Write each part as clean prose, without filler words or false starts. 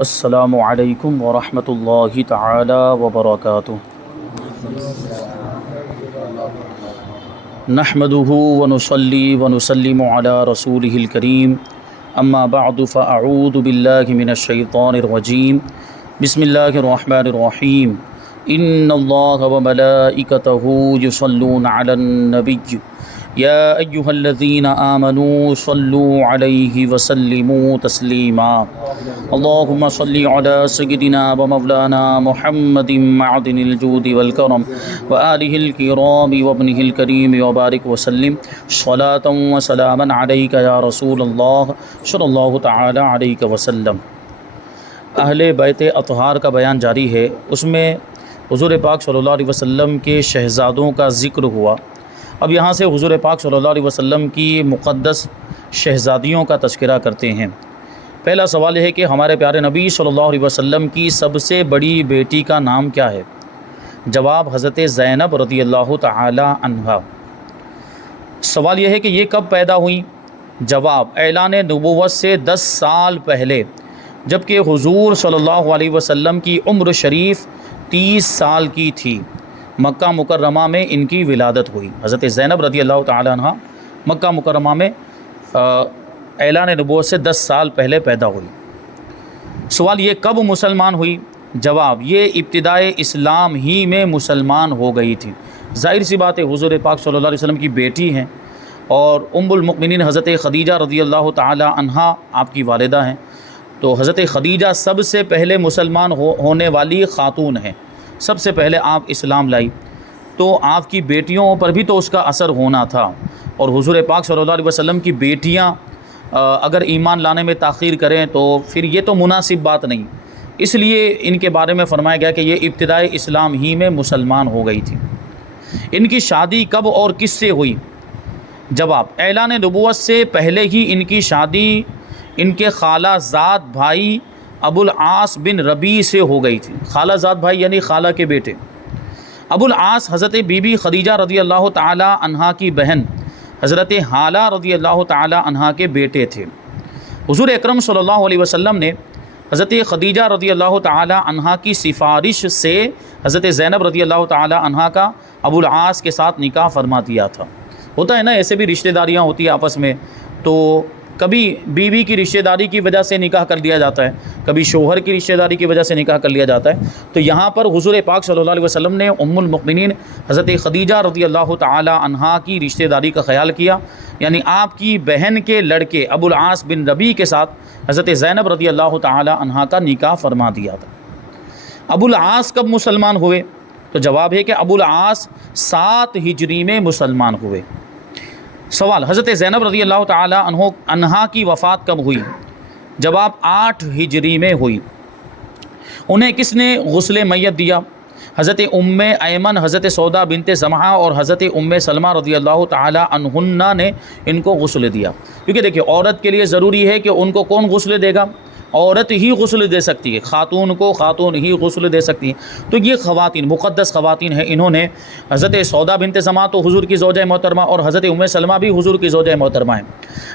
السلام علیکم ورحمۃ اللہ تعالی وبرکاتہ۔ نحمده ونصلي ونسلم على رسوله الكريم اما بعد فاعوذ باللہ من الشیطان الرجیم بسم اللہ الرحمن الرحیم ان اللہ وملائکتہ یصلون علی النبی یا ایہا الذین آمنوا صلوا علیہ وسلموا تسلیما اللہم صلی علی سیدنا ومولانا محمد معدن الجود والکرم وآلہ الکرام وابنہ الکریم وبارک وسلم صلاۃ وسلاما علیک یا رسول اللہ صلی اللہ تعالی علیہ وسلم۔ اہل بیت اطہار کا بیان جاری ہے، اس میں حضور پاک صلی اللہ علیہ وسلم کے شہزادوں کا ذکر ہوا۔ اب یہاں سے حضور پاک صلی اللہ علیہ وسلم کی مقدس شہزادیوں کا تذکرہ کرتے ہیں۔ پہلا سوال یہ ہے کہ ہمارے پیارے نبی صلی اللہ علیہ وسلم کی سب سے بڑی بیٹی کا نام کیا ہے؟ جواب حضرت زینب رضی اللہ تعالی عنہا۔ سوال یہ ہے کہ یہ کب پیدا ہوئیں؟ جواب اعلان نبوت سے 10 سال پہلے، جبکہ حضور صلی اللہ علیہ وسلم کی عمر شریف 30 سال کی تھی۔ مکہ مکرمہ میں ان کی ولادت ہوئی۔ حضرت زینب رضی اللہ تعالی عنہ مکہ مکرمہ میں اعلان نبوت سے 10 سال پہلے پیدا ہوئی۔ سوال یہ کب مسلمان ہوئی؟ جواب یہ ابتدائے اسلام ہی میں مسلمان ہو گئی تھی۔ ظاہر سی بات ہے، حضور پاک صلی اللہ علیہ وسلم کی بیٹی ہیں اور ام المؤمنین حضرت خدیجہ رضی اللہ تعالی عنہا آپ کی والدہ ہیں، تو حضرت خدیجہ سب سے پہلے مسلمان ہونے والی خاتون ہیں، سب سے پہلے آپ اسلام لائی، تو آپ کی بیٹیوں پر بھی تو اس کا اثر ہونا تھا۔ اور حضور پاک صلی اللہ علیہ وسلم کی بیٹیاں اگر ایمان لانے میں تاخیر کریں تو پھر یہ تو مناسب بات نہیں، اس لیے ان کے بارے میں فرمایا گیا کہ یہ ابتدائی اسلام ہی میں مسلمان ہو گئی تھی۔ ان کی شادی کب اور کس سے ہوئی؟ جواب اعلان نبوت سے پہلے ہی ان کی شادی ان کے خالہ زاد بھائی ابو العاص بن ربیع سے ہو گئی تھی۔ خالہ زاد بھائی یعنی خالہ کے بیٹے۔ ابو العاص حضرت بی بی خدیجہ رضی اللہ تعالی عنہا کی بہن حضرت حالہ رضی اللہ تعالی عنہا کے بیٹے تھے۔ حضور اکرم صلی اللہ علیہ وسلم نے حضرت خدیجہ رضی اللہ تعالی عنہا کی سفارش سے حضرت زینب رضی اللہ تعالی عنہا کا ابو العاص کے ساتھ نکاح فرما دیا تھا۔ ہوتا ہے نا، ایسے بھی رشتہ داریاں ہوتی ہیں آپس میں، تو کبھی بیوی کی رشتہ داری کی وجہ سے نکاح کر دیا جاتا ہے، کبھی شوہر کی رشتہ داری کی وجہ سے نکاح کر لیا جاتا ہے۔ تو یہاں پر حضور پاک صلی اللہ علیہ وسلم نے ام المؤمنین حضرت خدیجہ رضی اللہ تعالی عنہا کی رشتہ داری کا خیال کیا، یعنی آپ کی بہن کے لڑکے ابو العاص بن ربیع کے ساتھ حضرت زینب رضی اللہ تعالی عنہا کا نکاح فرما دیا تھا۔ ابو العاص کب مسلمان ہوئے؟ تو جواب ہے کہ ابو العاص 7 ہجری میں مسلمان ہوئے۔ سوال حضرت زینب رضی اللہ تعالی عنہا کی وفات کب ہوئی؟ جواب 8 ہجری میں ہوئی۔ انہیں کس نے غسل میت دیا؟ حضرت ام ایمن، حضرت سودا بنت زمعہ اور حضرت ام سلمہ رضی اللہ تعالی عنہن نے ان کو غسل دیا۔ کیونکہ دیکھیں، عورت کے لیے ضروری ہے کہ ان کو کون غسل دے گا؟ عورت ہی غسل دے سکتی ہے، خاتون کو خاتون ہی غسل دے سکتی ہیں۔ تو یہ خواتین مقدس خواتین ہیں، انہوں نے حضرت سودا بنت زمعہ تو حضور کی زوجہ محترمہ اور حضرت ام سلمہ بھی حضور کی زوجہ محترمہ ہیں،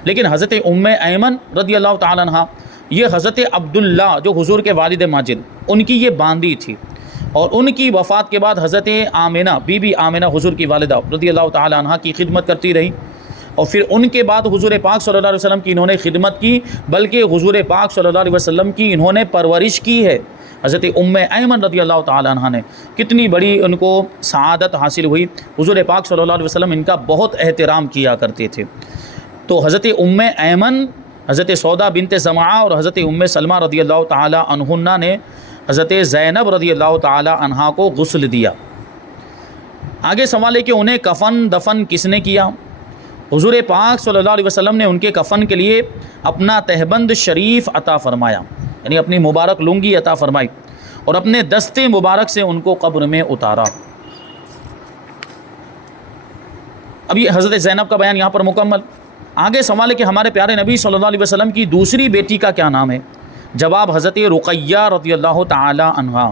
لیکن حضرت ام ایمن رضی اللہ تعالی عنہ یہ حضرت عبداللہ جو حضور کے والد ماجد ان کی یہ باندی تھی، اور ان کی وفات کے بعد حضرت آمنہ بی بی آمنہ حضور کی والدہ رضی اللہ تعالی عنہ کی خدمت کرتی رہی، اور پھر ان کے بعد حضور پاک صلی اللہ علیہ وسلم کی انہوں نے خدمت کی، بلکہ حضور پاک صلی اللہ علیہ وسلم کی انہوں نے پرورش کی ہے۔ حضرت ام ایمن رضی اللہ تعالی عنہ نے کتنی بڑی ان کو سعادت حاصل ہوئی، حضور پاک صلی اللہ علیہ وسلم ان کا بہت احترام کیا کرتے تھے۔ تو حضرت ام ایمن، حضرت سودا بنت زمعہ اور حضرت ام سلمہ رضی اللہ تعالی عنہن نے حضرت زینب رضی اللہ تعالی عنہا کو غسل دیا۔ آگے سوال ہے کہ انہیں کفن دفن کس نے کیا؟ حضور پاک صلی اللہ علیہ وسلم نے ان کے کفن کے لیے اپنا تہبند شریف عطا فرمایا، یعنی اپنی مبارک لنگی عطا فرمائی، اور اپنے دستے مبارک سے ان کو قبر میں اتارا۔ اب یہ حضرت زینب کا بیان یہاں پر مکمل۔ آگے سوال ہے کہ ہمارے پیارے نبی صلی اللہ علیہ وسلم کی دوسری بیٹی کا کیا نام ہے؟ جواب حضرت رقیہ رضی اللہ تعالی عنہا۔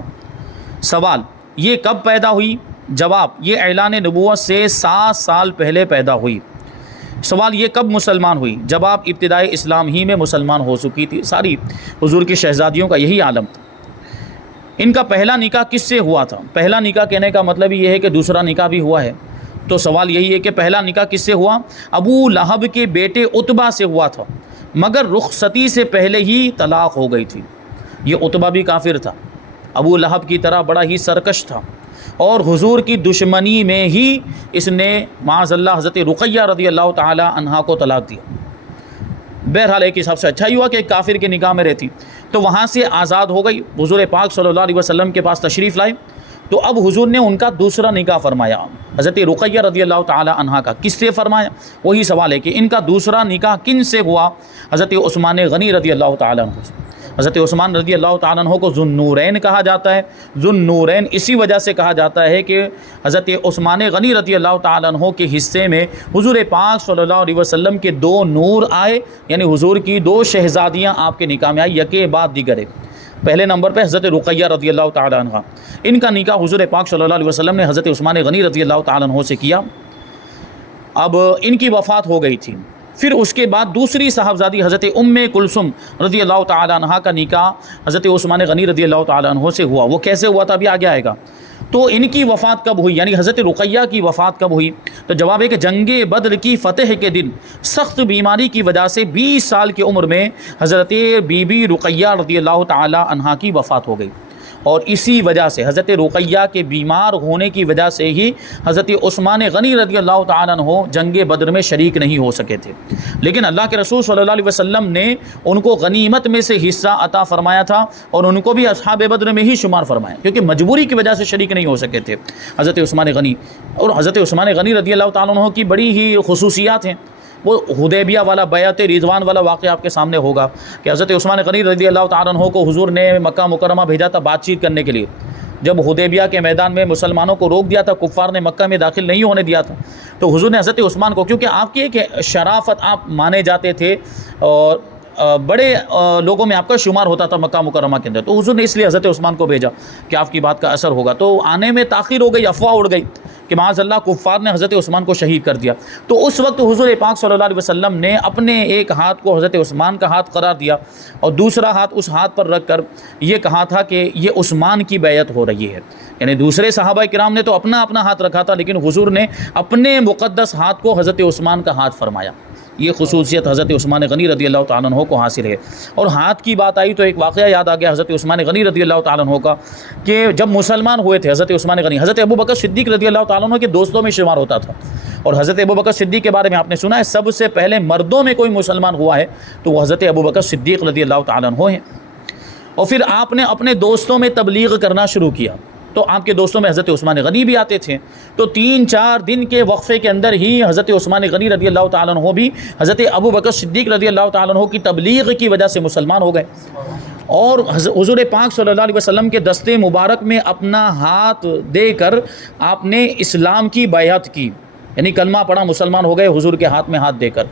سوال یہ کب پیدا ہوئی؟ جواب یہ اعلان نبوت سے 7 سال پہلے پیدا ہوئی۔ سوال یہ کب مسلمان ہوئی؟ جب آپ ابتدائے اسلام ہی میں مسلمان ہو چکی تھی۔ ساری حضور کی شہزادیوں کا یہی عالم تھا۔ ان کا پہلا نکاح کس سے ہوا تھا؟ پہلا نکاح کہنے کا مطلب یہ ہے کہ دوسرا نکاح بھی ہوا ہے، تو سوال یہی ہے کہ پہلا نکاح کس سے ہوا؟ ابو لہب کے بیٹے عتبہ سے ہوا تھا، مگر رخصتی سے پہلے ہی طلاق ہو گئی تھی۔ یہ عتبہ بھی کافر تھا، ابو لہب کی طرح بڑا ہی سرکش تھا، اور حضور کی دشمنی میں ہی اس نے معاذ اللہ حضرت رقیہ رضی اللہ تعالی عنہا کو طلاق دیا۔ بہرحال ایک حساب سے اچھا ہی ہوا کہ ایک کافر کے نکاح میں رہتی، تو وہاں سے آزاد ہو گئی۔ حضور پاک صلی اللہ علیہ وسلم کے پاس تشریف لائے تو اب حضور نے ان کا دوسرا نکاح فرمایا، حضرت رقیہ رضی اللہ تعالی عنہا کا۔ کس سے فرمایا؟ وہی سوال ہے کہ ان کا دوسرا نکاح کن سے ہوا؟ حضرت عثمان غنی رضی اللہ تعالی عنہ سے۔ حضرت عثمان رضی اللہ تعالیٰ عنہ کو ذو النورین کہا جاتا ہے۔ ذو النورین اسی وجہ سے کہا جاتا ہے کہ حضرت عثمان غنی رضی اللہ تعالیٰ عنہ کے حصے میں حضور پاک صلی اللہ علیہ وسلم کے دو نور آئے، یعنی حضور کی دو شہزادیاں آپ کے نکاح میں آئی، یکے بعد دیگرے۔ پہلے نمبر پہ حضرت رقیہ رضی اللہ تعالیٰ عنہ، ان کا نکاح حضور پاک صلی اللہ علیہ وسلم نے حضرت عثمان غنی رضی اللہ تعالیٰ عنہ سے کیا۔ اب ان کی وفات ہو گئی تھی، پھر اس کے بعد دوسری صاحبزادی حضرت ام کلثوم رضی اللہ تعالی عنہا کا نکاح حضرت عثمان غنی رضی اللہ تعالی عنہ سے ہوا۔ وہ کیسے ہوا تھا ابھی آگے آئے گا۔ تو ان کی وفات کب ہوئی، یعنی حضرت رقیہ کی وفات کب ہوئی؟ تو جواب ہے کہ جنگ بدر کی فتح کے دن سخت بیماری کی وجہ سے 20 سال کی عمر میں حضرت بی بی رقیہ رضی اللہ تعالی عنہا کی وفات ہو گئی، اور اسی وجہ سے حضرت رقیہ کے بیمار ہونے کی وجہ سے ہی حضرت عثمان غنی رضی اللہ تعالیٰ عنہ جنگ بدر میں شریک نہیں ہو سکے تھے، لیکن اللہ کے رسول صلی اللہ علیہ وسلم نے ان کو غنیمت میں سے حصہ عطا فرمایا تھا، اور ان کو بھی اصحاب بدر میں ہی شمار فرمایا، کیونکہ مجبوری کی وجہ سے شریک نہیں ہو سکے تھے حضرت عثمان غنی۔ اور حضرت عثمان غنی رضی اللہ تعالیٰ عنہ کی بڑی ہی خصوصیات ہیں۔ وہ حدیبیہ والا بیعت رضوان والا واقعہ آپ کے سامنے ہوگا کہ حضرت عثمان غنی رضی اللہ تعالیٰ عنہ کو حضور نے مکہ مکرمہ بھیجا تھا بات چیت کرنے کے لیے۔ جب حدیبیہ کے میدان میں مسلمانوں کو روک دیا تھا، کفار نے مکہ میں داخل نہیں ہونے دیا تھا، تو حضور نے حضرت عثمان کو، کیونکہ آپ کی ایک شرافت آپ مانے جاتے تھے اور بڑے لوگوں میں آپ کا شمار ہوتا تھا مکہ مکرمہ کے اندر، تو حضور نے اس لیے حضرت عثمان کو بھیجا کہ آپ کی بات کا اثر ہوگا۔ تو آنے میں تاخیر ہو گئی، افواہ اڑ گئی کہ معاذ اللہ کفار نے حضرت عثمان کو شہید کر دیا۔ تو اس وقت حضور پاک صلی اللہ علیہ وسلم نے اپنے ایک ہاتھ کو حضرت عثمان کا ہاتھ قرار دیا، اور دوسرا ہاتھ اس ہاتھ پر رکھ کر یہ کہا تھا کہ یہ عثمان کی بیعت ہو رہی ہے۔ یعنی دوسرے صحابہ کرام نے تو اپنا اپنا ہاتھ رکھا تھا، لیکن حضور نے اپنے مقدس ہاتھ کو حضرت عثمان کا ہاتھ فرمایا۔ یہ خصوصیت حضرت عثمان غنی رضی اللہ تعالیٰ عنہ کو حاصل ہے۔ اور ہاتھ کی بات آئی تو ایک واقعہ یاد آ گیا حضرت عثمان غنی رضی اللہ تعالیٰ عنہ کا، کہ جب مسلمان ہوئے تھے حضرت عثمان غنی، حضرت ابوبکر صدیق رضی اللہ تعالیٰ عنہ کے دوستوں میں شمار ہوتا تھا، اور حضرت ابوبکر صدیق کے بارے میں آپ نے سنا ہے سب سے پہلے مردوں میں کوئی مسلمان ہوا ہے تو وہ حضرت ابوبکر صدیق رضی اللہ تعالیٰ عنہ ہیں۔ اور پھر آپ نے اپنے دوستوں میں تبلیغ کرنا شروع کیا، تو آپ کے دوستوں میں حضرت عثمان غنی بھی آتے تھے، تو 3-4 دن کے وقفے کے اندر ہی حضرت عثمان غنی رضی اللہ تعالیٰ عنہ بھی حضرت ابوبکر صدیق رضی اللہ تعالیٰ عنہ کی تبلیغ کی وجہ سے مسلمان ہو گئے، اور حضور پاک صلی اللہ علیہ وسلم کے دستے مبارک میں اپنا ہاتھ دے کر آپ نے اسلام کی بیعت کی، یعنی کلمہ پڑھا، مسلمان ہو گئے حضور کے ہاتھ میں ہاتھ دے کر۔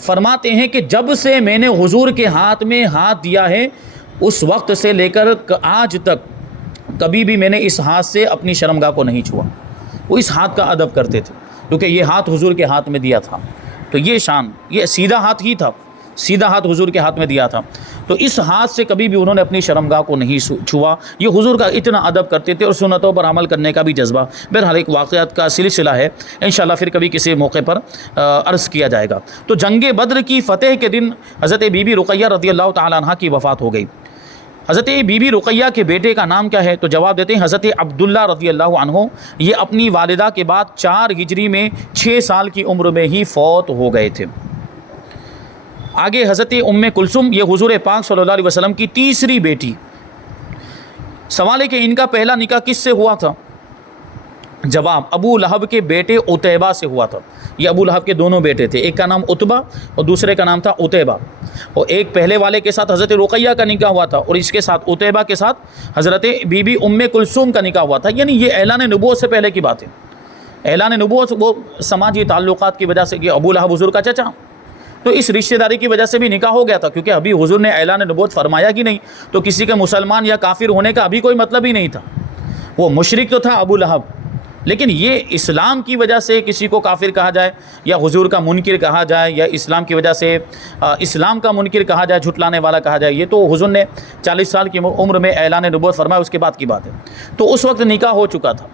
فرماتے ہیں کہ جب سے میں نے حضور کے ہاتھ میں ہاتھ دیا ہے، اس وقت سے لے کر آج تک کبھی بھی میں نے اس ہاتھ سے اپنی شرمگاہ کو نہیں چھوا۔ وہ اس ہاتھ کا ادب کرتے تھے، کیونکہ یہ ہاتھ حضور کے ہاتھ میں دیا تھا، تو یہ شان، یہ سیدھا ہاتھ ہی تھا، سیدھا ہاتھ حضور کے ہاتھ میں دیا تھا، تو اس ہاتھ سے کبھی بھی انہوں نے اپنی شرمگاہ کو نہیں چھوا۔ یہ حضور کا اتنا ادب کرتے تھے، اور سنتوں پر عمل کرنے کا بھی جذبہ۔ بہرحال ایک واقعات کا سلسلہ ہے، انشاءاللہ پھر کبھی کسی موقع پر عرض کیا جائے گا۔ تو جنگ بدر کی فتح کے دن حضرت بی بی رقیہ رضی اللہ تعالیٰ عنہ کی وفات ہو گئی۔ حضرت بی بی رقیہ کے بیٹے کا نام کیا ہے؟ تو جواب دیتے ہیں حضرت عبداللہ رضی اللہ عنہ۔ یہ اپنی والدہ کے بعد 4 ہجری میں 6 سال کی عمر میں ہی فوت ہو گئے تھے۔ آگے حضرت ام کلثوم، یہ حضور پاک صلی اللہ علیہ وسلم کی تیسری بیٹی۔ سوال ہے کہ ان کا پہلا نکاح کس سے ہوا تھا؟ جواب، ابو لہب کے بیٹے عتیبہ سے ہوا تھا۔ یہ ابو لہب کے دونوں بیٹے تھے، ایک کا نام عتبہ اور دوسرے کا نام تھا عتیبہ، اور ایک پہلے والے کے ساتھ حضرت رقیہ کا نکاح ہوا تھا، اور اس کے ساتھ عتیبہ کے ساتھ حضرت بی بی ام کلثوم کا نکاح ہوا تھا۔ یعنی یہ اعلان نبوت سے پہلے کی بات ہے۔ اعلان نبوت وہ سماجی تعلقات کی وجہ سے کہ ابو لہب حضور کا چچا، تو اس رشتہ داری کی وجہ سے بھی نکاح ہو گیا تھا، کیونکہ ابھی حضور نے اعلان نبوت فرمایا ہی نہیں، تو کسی کے مسلمان یا کافر ہونے کا ابھی کوئی مطلب ہی نہیں تھا۔ وہ مشرک تو تھا ابو لہب، لیکن یہ اسلام کی وجہ سے کسی کو کافر کہا جائے یا حضور کا منکر کہا جائے یا اسلام کی وجہ سے اسلام کا منکر کہا جائے، جھٹلانے والا کہا جائے، یہ تو حضور نے 40 سال کی عمر میں اعلان نبوت فرمایا اس کے بعد کی بات ہے۔ تو اس وقت نکاح ہو چکا تھا،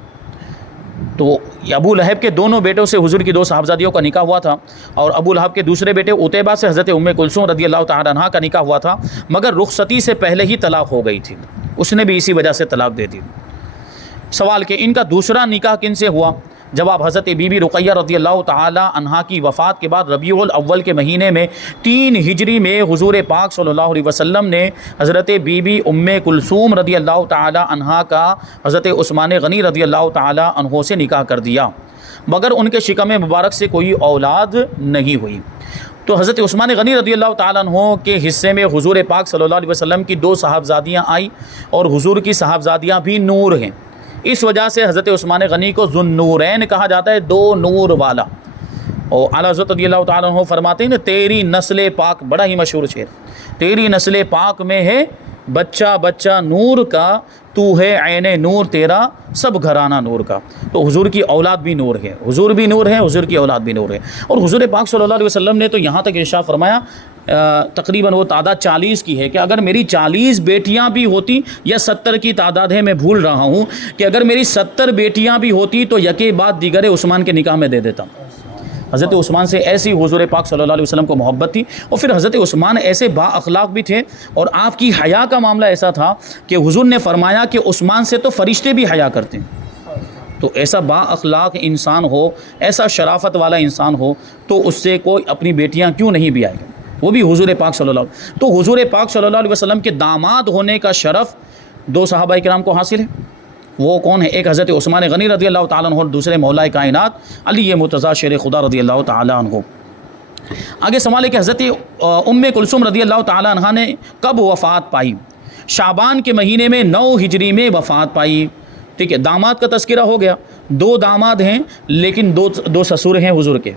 تو ابو لہب کے دونوں بیٹوں سے حضور کی 2 صاحبزادیوں کا نکاح ہوا تھا، اور ابو لہب کے دوسرے بیٹے عتیبہ سے حضرت ام کلثوم رضی اللہ تعالی عنہا کا نکاح ہوا تھا، مگر رخصتی سے پہلے ہی طلاق ہو گئی تھی، اس نے بھی اسی وجہ سے طلاق دے دی۔ سوال کہ ان کا دوسرا نکاح کن سے ہوا؟ جواب حضرت بی بی رقیہ رضی اللہ تعالی عنہا کی وفات کے بعد ربیع الاول کے مہینے میں 3 ہجری میں حضور پاک صلی اللہ علیہ وسلم نے حضرت بی بی ام کلثوم رضی اللہ تعالی عنہا کا حضرت عثمان غنی رضی اللہ تعالی عنہ سے نکاح کر دیا، مگر ان کے شکم مبارک سے کوئی اولاد نہیں ہوئی۔ تو حضرت عثمان غنی رضی اللہ تعالیٰ عنہ کے حصے میں حضور پاک صلی اللہ علیہ وسلم کی 2 صاحبزادیاں آئیں، اور حضور کی صاحبزادیاں بھی نور ہیں، اس وجہ سے حضرت عثمان غنی کو ذو النورین کہا جاتا ہے، 2 نور والا۔ اور اعلیٰ حضرت رضی اللہ تعالیٰ عنہ فرماتے ہیں نا، تیری نسل پاک، بڑا ہی مشہور شعر، تیری نسل پاک میں ہے بچہ بچہ نور کا، تو ہے عین نور تیرا سب گھرانہ نور کا۔ تو حضور کی اولاد بھی نور ہے، حضور بھی نور ہے، حضور کی اولاد بھی نور ہے۔ اور حضور پاک صلی اللہ علیہ وسلم نے تو یہاں تک ارشاد فرمایا، تقریباً وہ تعداد 40 کی ہے، کہ اگر میری 40 بیٹیاں بھی ہوتی، یا 70 کی تعداد ہے، میں بھول رہا ہوں، کہ اگر میری 70 بیٹیاں بھی ہوتی تو یکے بعد دیگر عثمان کے نکاح میں دے دیتا۔ حضرت عثمان سے ایسی حضور پاک صلی اللہ علیہ وسلم کو محبت تھی، اور پھر حضرت عثمان ایسے با اخلاق بھی تھے، اور آپ کی حیا کا معاملہ ایسا تھا کہ حضور نے فرمایا کہ عثمان سے تو فرشتے بھی حیا کرتے ہیں۔ تو ایسا با اخلاق انسان ہو، ایسا شرافت والا انسان ہو، تو اس سے کوئی اپنی بیٹیاں کیوں نہیں بھی آئے گا، وہ بھی حضور پاک صلی اللہ علیہ وسلم۔ تو حضور پاک صلی اللہ علیہ وسلم کے داماد ہونے کا شرف 2 صحابہ کرام کو حاصل ہے۔ وہ کون ہے؟ ایک حضرت عثمان غنی رضی اللہ تعالیٰ عنہ، اور دوسرے مولا کائنات علی مرتضیٰ شیر خدا رضی اللہ تعالیٰ عنہ۔ آگے سوال ہے کہ حضرت ام کلثوم رضی اللہ تعالیٰ عنہ نے کب وفات پائی؟ شعبان کے مہینے میں 9 ہجری میں وفات پائی۔ ٹھیک ہے، داماد کا تذکرہ ہو گیا، 2 داماد ہیں لیکن دو سسر ہیں حضور کے،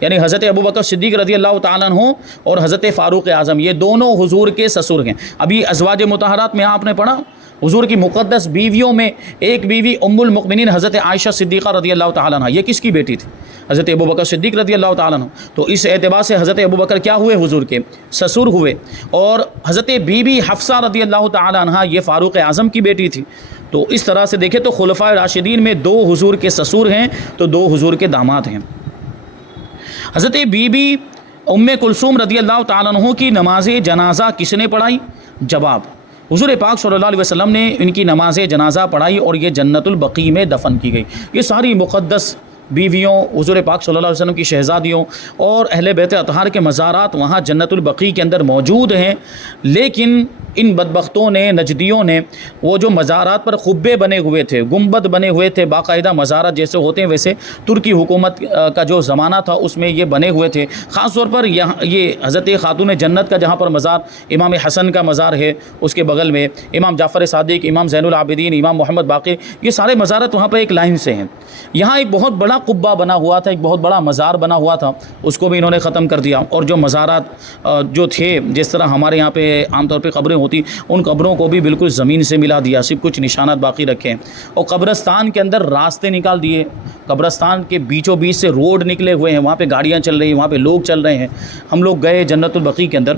یعنی حضرت ابوبکر صدیق رضی اللہ تعالیٰ عنہ اور حضرت فاروق اعظم، یہ دونوں حضور کے سسر ہیں۔ ابھی ازواج مطہرات میں آپ نے پڑھا، حضور کی مقدس بیویوں میں ایک بیوی ام المؤمنین حضرت عائشہ صدیقہ رضی اللہ تعالیٰ عنہ، یہ کس کی بیٹی تھی؟ حضرت ابوبکر صدیق رضی اللہ تعالیٰ عنہ۔ تو اس اعتبار سے حضرت ابوبکر کیا ہوئے؟ حضور کے سسر ہوئے۔ اور حضرت بی بی حفصہ رضی اللہ تعالیٰ عنہ، یہ فاروق اعظم کی بیٹی تھی۔ تو اس طرح سے دیکھیں تو خلفائے راشدین میں 2 حضور کے سسر ہیں، تو 2 حضور کے داماد ہیں۔ حضرت بی بی ام کلثوم رضی اللہ تعالیٰ عنہ کی نماز جنازہ کس نے پڑھائی؟ جواب، حضور پاک صلی اللہ علیہ وسلم نے ان کی نماز جنازہ پڑھائی، اور یہ جنت البقیع میں دفن کی گئی۔ یہ ساری مقدس بیویوں، حضور پاک صلی اللہ علیہ وسلم کی شہزادیوں اور اہل بیت اطہار کے مزارات وہاں جنت البقیع کے اندر موجود ہیں، لیکن ان بدبختوں نے، نجدیوں نے، وہ جو مزارات پر قبے بنے ہوئے تھے، گنبد بنے ہوئے تھے، باقاعدہ مزارات جیسے ہوتے ہیں ویسے ترکی حکومت کا جو زمانہ تھا اس میں یہ بنے ہوئے تھے۔ خاص طور پر یہ حضرت خاتون جنت کا جہاں پر مزار، امام حسن کا مزار ہے اس کے بغل میں، امام جعفر صادق، امام زین العابدین، امام محمد باقر، یہ سارے مزارات وہاں پر ایک لائن سے ہیں۔ یہاں ایک بہت بڑا قبہ بنا ہوا تھا، ایک بہت بڑا مزار بنا ہوا تھا، اس کو بھی انہوں نے ختم کر دیا۔ اور جو مزارات جو تھے، جس طرح ہمارے یہاں پہ عام طور پہ قبریں ہوتی، ان قبروں کو بھی بالکل زمین سے ملا دیا، صرف کچھ نشانات باقی رکھے، اور قبرستان کے اندر راستے نکال دیے، قبرستان کے بیچوں بیچ سے روڈ نکلے ہوئے ہیں، وہاں پہ گاڑیاں چل رہی ہیں، وہاں پہ لوگ چل رہے ہیں۔ ہم لوگ گئے جنت البقیع کے اندر،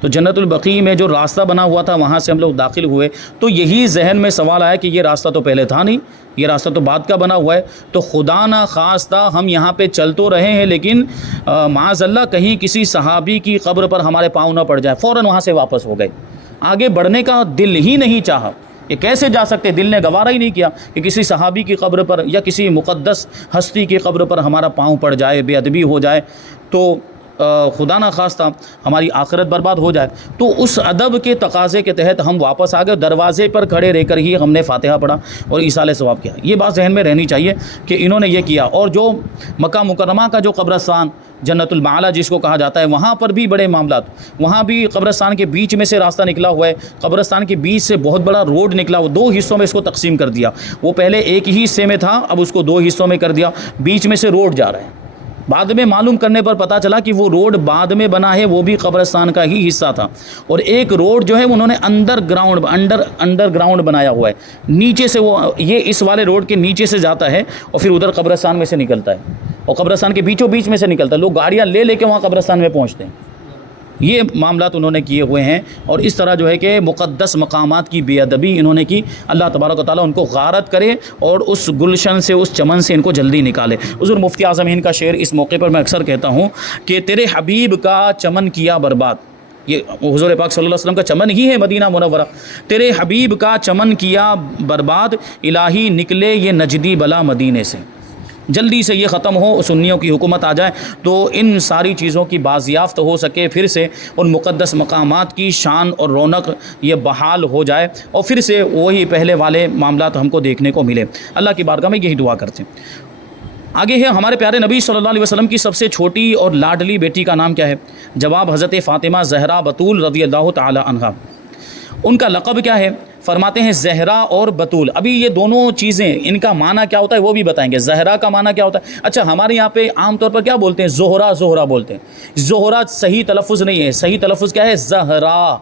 تو جنت البقیع میں جو راستہ بنا ہوا تھا وہاں سے ہم لوگ داخل ہوئے، تو یہی ذہن میں سوال آیا کہ یہ راستہ تو پہلے تھا نہیں، یہ راستہ تو بعد کا بنا ہوا ہے، تو خدا نہ خواستہ ہم یہاں پہ چل تو رہے ہیں، لیکن معاذ اللہ کہیں کسی صحابی کی قبر پر ہمارے پاؤں نہ پڑ جائے، فوراً وہاں سے واپس ہو گئے۔ آگے بڑھنے کا دل ہی نہیں چاہا، یہ کیسے جا سکتے، دل نے گوارا ہی نہیں کیا کہ کسی صحابی کی قبر پر یا کسی مقدس ہستی کی قبر پر ہمارا پاؤں پڑ جائے، بے ادبی ہو جائے، تو خدا نہ خواستہ ہماری آخرت برباد ہو جائے۔ تو اس ادب کے تقاضے کے تحت ہم واپس آ گئے، دروازے پر کھڑے رہ کر ہی ہم نے فاتحہ پڑھا اور ایصال ثواب کیا۔ یہ بات ذہن میں رہنی چاہیے کہ انہوں نے یہ کیا۔ اور جو مکہ مکرمہ کا جو قبرستان جنت المعلا جس کو کہا جاتا ہے، وہاں پر بھی بڑے معاملات، وہاں بھی قبرستان کے بیچ میں سے راستہ نکلا ہوا ہے، قبرستان کے بیچ سے بہت بڑا روڈ نکلا ہوا، 2 حصوں میں اس کو تقسیم کر دیا۔ وہ پہلے ایک ہی حصے میں تھا، اب اس کو 2 حصوں میں کر دیا، بیچ میں سے روڈ جا رہا ہے، بعد میں معلوم کرنے پر پتہ چلا کہ وہ روڈ بعد میں بنا ہے وہ بھی قبرستان کا ہی حصہ تھا، اور ایک روڈ جو ہے انہوں نے انڈر گراؤنڈ بنایا ہوا ہے، نیچے سے وہ یہ اس والے روڈ کے نیچے سے جاتا ہے اور پھر ادھر قبرستان میں سے نکلتا ہے، اور قبرستان کے بیچوں بیچ میں سے نکلتا ہے، لوگ گاڑیاں لے کے وہاں قبرستان میں پہنچتے ہیں۔ یہ معاملات انہوں نے کیے ہوئے ہیں، اور اس طرح جو ہے کہ مقدس مقامات کی بے ادبی انہوں نے کی۔ اللہ تبارک و تعالیٰ ان کو غارت کرے اور اس گلشن سے، اس چمن سے ان کو جلدی نکالے۔ حضور مفتی اعظم ہند کا شعر اس موقع پر میں اکثر کہتا ہوں کہ تیرے حبیب کا چمن کیا برباد، یہ حضور پاک صلی اللہ علیہ وسلم کا چمن ہی ہے مدینہ منورہ، تیرے حبیب کا چمن کیا برباد، الہی نکلے یہ نجدی بلا مدینے سے۔ جلدی سے یہ ختم ہو، سنیوں کی حکومت آ جائے تو ان ساری چیزوں کی بازیافت ہو سکے، پھر سے ان مقدس مقامات کی شان اور رونق یہ بحال ہو جائے، اور پھر سے وہی پہلے والے معاملات ہم کو دیکھنے کو ملے۔ اللہ کی بارگاہ میں یہی دعا کرتے ہیں۔ آگے ہے ہمارے پیارے نبی صلی اللہ علیہ وسلم کی سب سے چھوٹی اور لاڈلی بیٹی کا نام کیا ہے؟ جواب حضرت فاطمہ زہرا بطول رضی اللہ تعالی عنہا۔ ان کا لقب کیا ہے؟ فرماتے ہیں زہرا اور بطول۔ ابھی یہ دونوں چیزیں ان کا معنی کیا ہوتا ہے وہ بھی بتائیں گے۔ زہرا کا معنی کیا ہوتا ہے؟ اچھا ہمارے یہاں پہ عام طور پر کیا بولتے ہیں؟ زہرا بولتے ہیں۔ زہرا صحیح تلفظ نہیں ہے، صحیح تلفظ کیا ہے؟ زہرا۔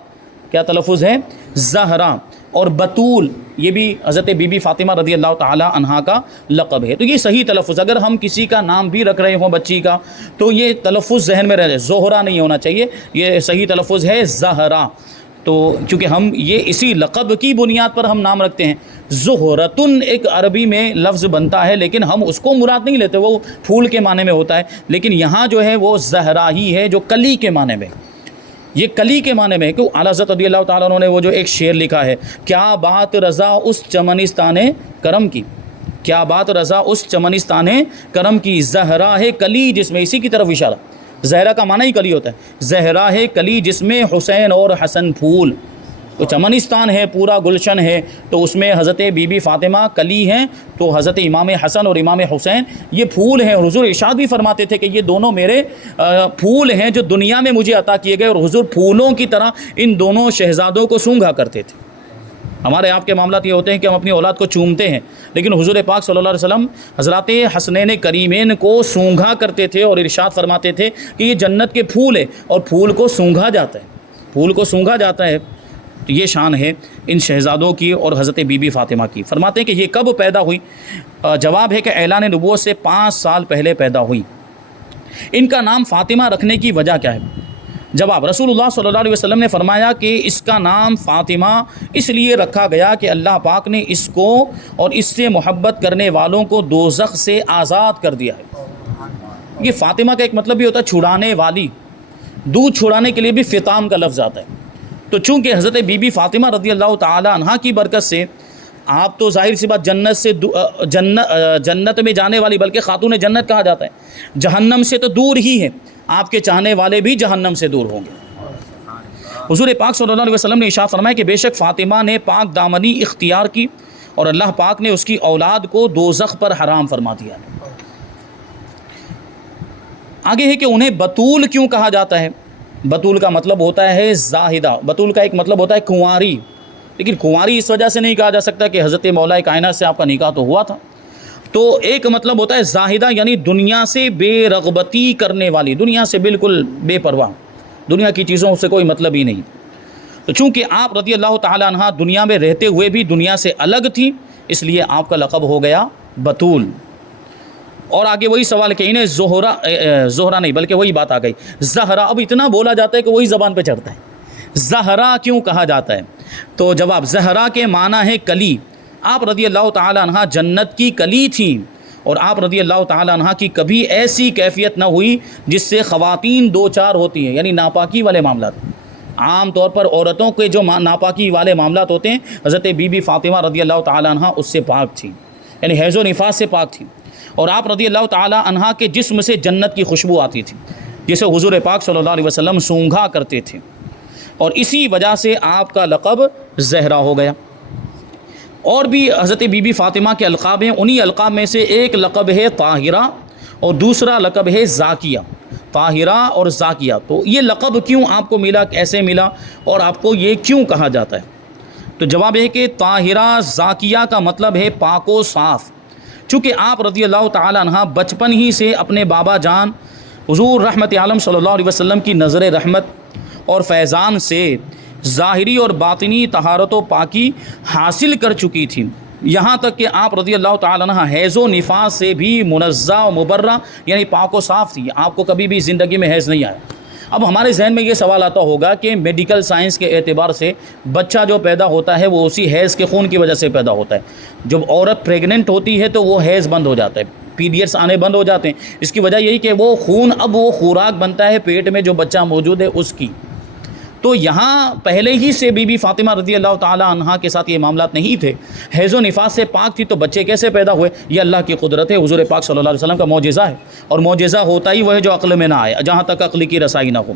کیا تلفظ ہے؟ زہرا۔ اور بطول یہ بھی حضرت بی بی فاطمہ رضی اللہ تعالی عنہا کا لقب ہے۔ تو یہ صحیح تلفظ، اگر ہم کسی کا نام بھی رکھ رہے ہوں بچی کا تو یہ تلفظ ذہن میں رہ جائے، زہرا نہیں ہونا چاہیے، یہ صحیح تلفظ ہے زہرا۔ تو کیونکہ ہم یہ اسی لقب کی بنیاد پر ہم نام رکھتے ہیں۔ زہرتن ایک عربی میں لفظ بنتا ہے لیکن ہم اس کو مراد نہیں لیتے، وہ پھول کے معنی میں ہوتا ہے، لیکن یہاں جو ہے وہ زہرا ہی ہے جو کلی کے معنی میں، یہ کلی کے معنی میں ہے۔ کہ اعلیٰ حضرت رضی اللہ تعالیٰ عنہ نے وہ جو ایک شعر لکھا ہے، کیا بات رضا اس چمنستان کرم کی، کیا بات رضا اس چمنستان کرم کی، زہرا ہے کلی جس میں، اسی کی طرف اشارہ، زہرا کا معنی ہی کلی ہوتا ہے، زہرا ہے کلی جس میں حسین اور حسن پھول۔ تو چمنستان ہے، پورا گلشن ہے، تو اس میں حضرت بی بی فاطمہ کلی ہیں، تو حضرت امام حسن اور امام حسین یہ پھول ہیں۔ اور حضور ارشاد بھی فرماتے تھے کہ یہ دونوں میرے پھول ہیں جو دنیا میں مجھے عطا کیے گئے، اور حضور پھولوں کی طرح ان دونوں شہزادوں کو سونگھا کرتے تھے۔ ہمارے آپ کے معاملات یہ ہوتے ہیں کہ ہم اپنی اولاد کو چومتے ہیں، لیکن حضور پاک صلی اللہ علیہ وسلم حضرات حسنین کریمین کو سونگھا کرتے تھے، اور ارشاد فرماتے تھے کہ یہ جنت کے پھول ہے اور پھول کو سونگھا جاتا ہے، پھول کو سونگھا جاتا ہے۔ تو یہ شان ہے ان شہزادوں کی اور حضرت بی بی فاطمہ کی۔ فرماتے ہیں کہ یہ کب پیدا ہوئی؟ جواب ہے کہ اعلان نبوت سے 5 سال پہلے پیدا ہوئی۔ ان کا نام فاطمہ رکھنے کی وجہ کیا ہے؟ جواب، رسول اللہ صلی اللہ علیہ وسلم نے فرمایا کہ اس کا نام فاطمہ اس لیے رکھا گیا کہ اللہ پاک نے اس کو اور اس سے محبت کرنے والوں کو دوزخ سے آزاد کر دیا ہے۔ یہ فاطمہ کا ایک مطلب بھی ہوتا ہے چھڑانے والی، دودھ چھڑانے کے لیے بھی فطام کا لفظ آتا ہے۔ تو چونکہ حضرت بی بی فاطمہ رضی اللہ تعالی عنہا کی برکت سے آپ تو ظاہر سی بات جنت میں جانے والی، بلکہ خاتون جنت کہا جاتا ہے، جہنم سے تو دور ہی ہے، آپ کے چاہنے والے بھی جہنم سے دور ہوں گے۔ حضور پاک صلی اللہ علیہ وسلم نے ارشاد فرمایا کہ بے شک فاطمہ نے پاک دامنی اختیار کی اور اللہ پاک نے اس کی اولاد کو دوزخ پر حرام فرما دیا۔ آگے ہے کہ انہیں بطول کیوں کہا جاتا ہے؟ بطول کا مطلب ہوتا ہے زاہدہ، بطول کا ایک مطلب ہوتا ہے کنواری، لیکن کنواری اس وجہ سے نہیں کہا جا سکتا کہ حضرت مولا کائنات سے آپ کا نکاح تو ہوا تھا۔ تو ایک مطلب ہوتا ہے زاہدہ، یعنی دنیا سے بے رغبتی کرنے والی، دنیا سے بالکل بے پرواہ، دنیا کی چیزوں سے کوئی مطلب ہی نہیں۔ تو چونکہ آپ رضی اللہ تعالی عنہ دنیا میں رہتے ہوئے بھی دنیا سے الگ تھی، اس لیے آپ کا لقب ہو گیا بطول۔ اور آگے وہی سوال کہ انہیں زہرا نہیں بلکہ وہی بات آ گئی زہرا، اب اتنا بولا جاتا ہے کہ وہی زبان پہ چڑھتا ہے، زہرا کیوں کہا جاتا ہے؟ تو جواب، زہرا کے معنی ہے کلی۔ آپ رضی اللہ تعالی عنہ جنت کی کلی تھیں، اور آپ رضی اللہ تعالی عنہ کی کبھی ایسی کیفیت نہ ہوئی جس سے خواتین دو چار ہوتی ہیں، یعنی ناپاکی والے معاملات۔ عام طور پر عورتوں کے جو ناپاکی والے معاملات ہوتے ہیں، حضرت بی بی فاطمہ رضی اللہ تعالی عنہ اس سے پاک تھیں، یعنی حیض و نفاس سے پاک تھیں، اور آپ رضی اللہ تعالی عنہ کے جسم سے جنت کی خوشبو آتی تھی جسے حضور پاک صلی اللہ علیہ وسلم سونگھا کرتے تھے، اور اسی وجہ سے آپ کا لقب زہرا ہو گیا۔ اور بھی حضرت بی بی فاطمہ کے القاب ہیں، انہی القاب میں سے ایک لقب ہے طاہرہ اور دوسرا لقب ہے زاکیہ، طاہرہ اور زاکیہ۔ تو یہ لقب کیوں آپ کو ملا، کیسے ملا، اور آپ کو یہ کیوں کہا جاتا ہے؟ تو جواب ہے کہ طاہرہ زاکیہ کا مطلب ہے پاک و صاف، چونکہ آپ رضی اللہ تعالی عنہ بچپن ہی سے اپنے بابا جان حضور رحمت عالم صلی اللہ علیہ وسلم کی نظر رحمت اور فیضان سے ظاہری اور باطنی طہارت و پاکی حاصل کر چکی تھیں، یہاں تک کہ آپ رضی اللہ تعالی عنہ حیض و نفاس سے بھی منزہ و مبرہ یعنی پاک و صاف تھی، آپ کو کبھی بھی زندگی میں حیض نہیں آیا۔ اب ہمارے ذہن میں یہ سوال آتا ہوگا کہ میڈیکل سائنس کے اعتبار سے بچہ جو پیدا ہوتا ہے وہ اسی حیض کے خون کی وجہ سے پیدا ہوتا ہے، جب عورت پریگننٹ ہوتی ہے تو وہ حیض بند ہو جاتا ہے، پیریڈس آنے بند ہو جاتے ہیں، اس کی وجہ یہی کہ وہ خون اب وہ خوراک بنتا ہے پیٹ میں جو بچہ موجود ہے اس کی۔ تو یہاں پہلے ہی سے بی بی فاطمہ رضی اللہ تعالی عنہا کے ساتھ یہ معاملات نہیں تھے، حیض و نفاس سے پاک تھی، تو بچے کیسے پیدا ہوئے؟ یہ اللہ کی قدرت ہے، حضور پاک صلی اللہ علیہ وسلم کا معجزہ ہے، اور معجزہ ہوتا ہی وہ ہے جو عقل میں نہ آئے، جہاں تک عقل کی رسائی نہ ہو۔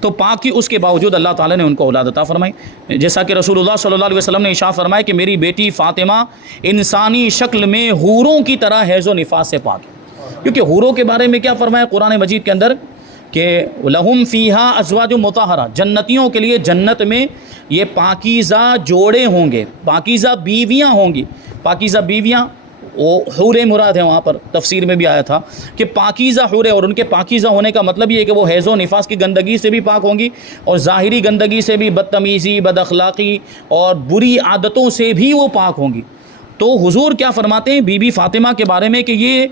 تو پاک کی اس کے باوجود اللہ تعالیٰ نے ان کو اولاد عطا فرمائی، جیسا کہ رسول اللہ صلی اللہ علیہ وسلم نے ارشاد فرمایا کہ میری بیٹی فاطمہ انسانی شکل میں حوروں کی طرح حیض و نفاس سے پاک ہے، کیونکہ حوروں کے بارے میں کیا فرمایا قرآن مجید کے اندر کہ لہم فیہا ازواج مطہرہ، جنتیوں کے لیے جنت میں یہ پاکیزہ جوڑے ہوں گے، پاکیزہ بیویاں ہوں گی۔ پاکیزہ بیویاں وہ حور مراد ہیں، وہاں پر تفسیر میں بھی آیا تھا کہ پاکیزہ حور، اور ان کے پاکیزہ ہونے کا مطلب یہ ہے کہ وہ حیض و نفاس کی گندگی سے بھی پاک ہوں گی، اور ظاہری گندگی سے بھی، بدتمیزی، بد اخلاقی اور بری عادتوں سے بھی وہ پاک ہوں گی۔ تو حضور کیا فرماتے ہیں بی بی فاطمہ کے بارے میں کہ یہ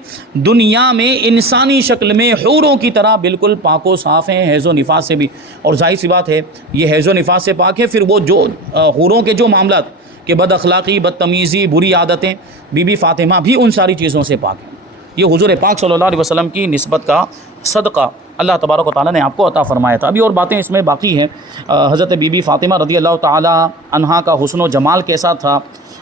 دنیا میں انسانی شکل میں حوروں کی طرح بالکل پاک و صاف ہیں، حیض و نفاس سے بھی، اور ظاہر سی بات ہے یہ حیض و نفاس سے پاک ہے، پھر وہ جو حوروں کے جو معاملات کہ بد اخلاقی، بدتمیزی، بری عادتیں، بی بی فاطمہ بھی ان ساری چیزوں سے پاک ہیں۔ یہ حضور پاک صلی اللہ علیہ وسلم کی نسبت کا صدقہ اللہ تبارک و تعالیٰ نے آپ کو عطا فرمایا تھا۔ ابھی اور باتیں اس میں باقی ہیں، حضرت بی بی فاطمہ رضی اللہ تعالی عنہا کا حسن و جمال کیسا تھا،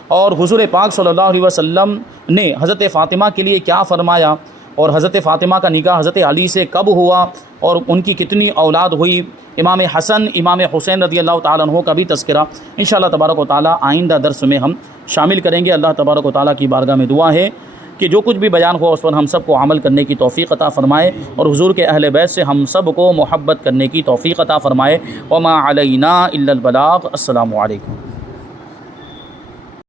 اور حضور پاک صلی اللہ علیہ وسلم نے حضرت فاطمہ کے لیے کیا فرمایا، اور حضرت فاطمہ کا نکاح حضرت علی سے کب ہوا، اور ان کی کتنی اولاد ہوئی، امام حسن، امام حسین رضی اللہ تعالیٰ عنہ کا بھی تذکرہ انشاءاللہ تبارک و تعالیٰ آئندہ درس میں ہم شامل کریں گے۔ اللہ تبارک و تعالیٰ کی بارگاہ میں دعا ہے کہ جو کچھ بھی بیان ہوا اس پر ہم سب کو عمل کرنے کی توفیق عطا فرمائے، اور حضور کے اہل بیت سے ہم سب کو محبت کرنے کی توفیق عطا فرمائے۔ وما علینا الا البلاغ۔ السلام علیکم۔